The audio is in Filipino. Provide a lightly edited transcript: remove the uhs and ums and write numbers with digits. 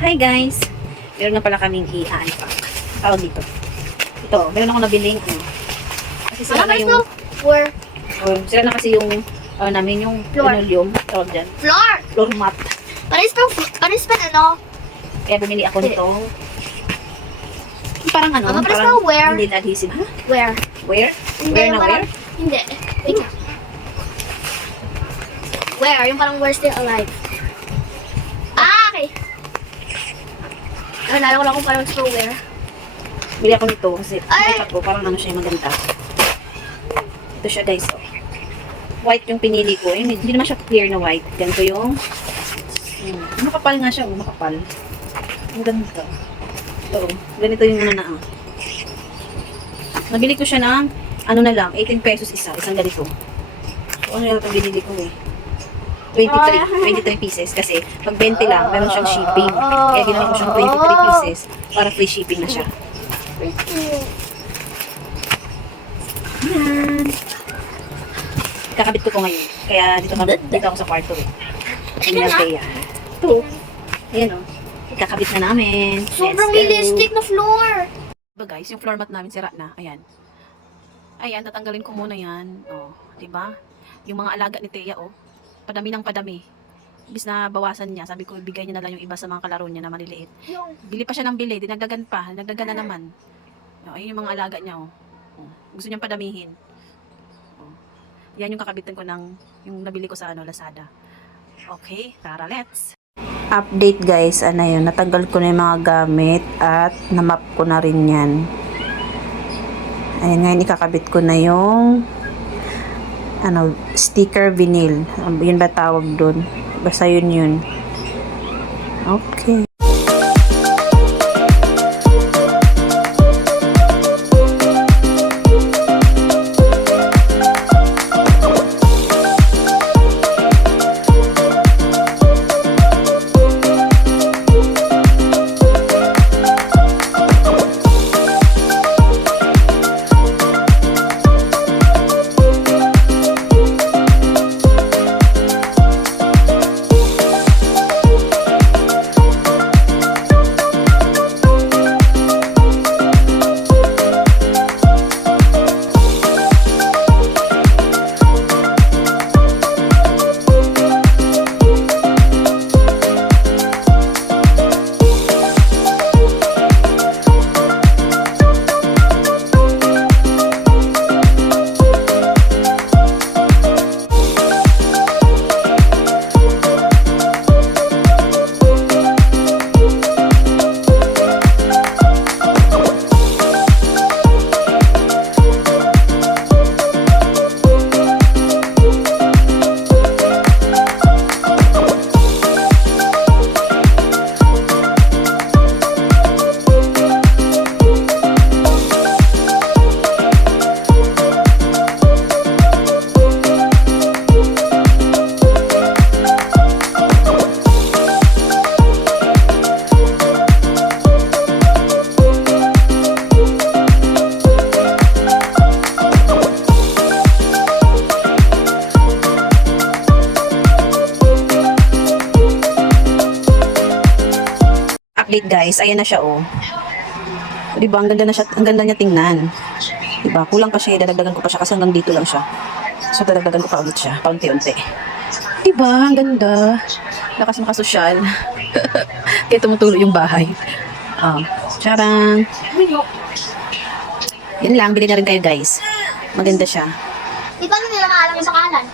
Hi guys! Meron na pala kaming i-unpack. Tawag dito. Ito, meron ako nabiling kasi sila na yung sila na kasi yung namin yung linoleum. Tawag dyan. Floor mat. Paris pa ano? Kaya bumili ako nito. Parang parang wear. Hindi na adhesive. Ha? Where? Where? Hindi, Where na parang, where? Hindi. Wait lang. Where? Yung parang we're still alive. Okay. Nalala ko lang kung parang so where. Bili ako nito kasi Ay! makeup ko parang siya maganda. Ito siya guys. Oh. White yung pinili ko. Hindi naman siya clear na white. Ganito yung makapal nga siya. Makapal. Ang ganda. Ito. Ganito yung Nabili ko siya ng na lang, 18 pesos isa. Isang ganito. So, ano yung binili ko 23 pieces kasi pag 20 lang, meron siyang shipping. Kaya ginawa ko siyang 23 pieces para free shipping na siya. Yan. Kakabit ko ngayon. Kaya dito ako sa kwarto Ito. Ayan o. Kakabit na namin. Sobrang realistic na floor. Diba guys, yung floor mat namin sira na. Ayan. Ayan, tatanggalin ko muna yan. O, diba? Yung mga alaga ni Thea, padami ng padami. Ibis na bawasan niya, sabi ko ibigay niya na lang yung iba sa mga kalaro niya na maliliit. Bili pa siya ng bili, dinagdagan na naman. Ayun yung mga alaga niya, Gusto niyang padamihin. Yan yung kakabitan ko yung nabili ko sa Lazada. Okay, tara, let's! Update guys, yun, natanggal ko na yung mga gamit at namap ko na rin yan. Ayan, ngayon ikakabit ko na yung sticker vinyl. Yun ba tawag doon? Basta yun. Okay. Update guys, ayan na siya Diba, ang ganda niya tingnan. Diba, kulang pa siya, dadagdagan ko pa siya kasi hanggang dito lang siya. So dadagdagan ko pa ulit siya, paunti-unti. Diba, ang ganda. Lakas makasosyal. Kaya tumutulo yung bahay. Charang. Yan lang, bili na rin kayo guys. Maganda siya. Di ba nila maalam yung pangalan?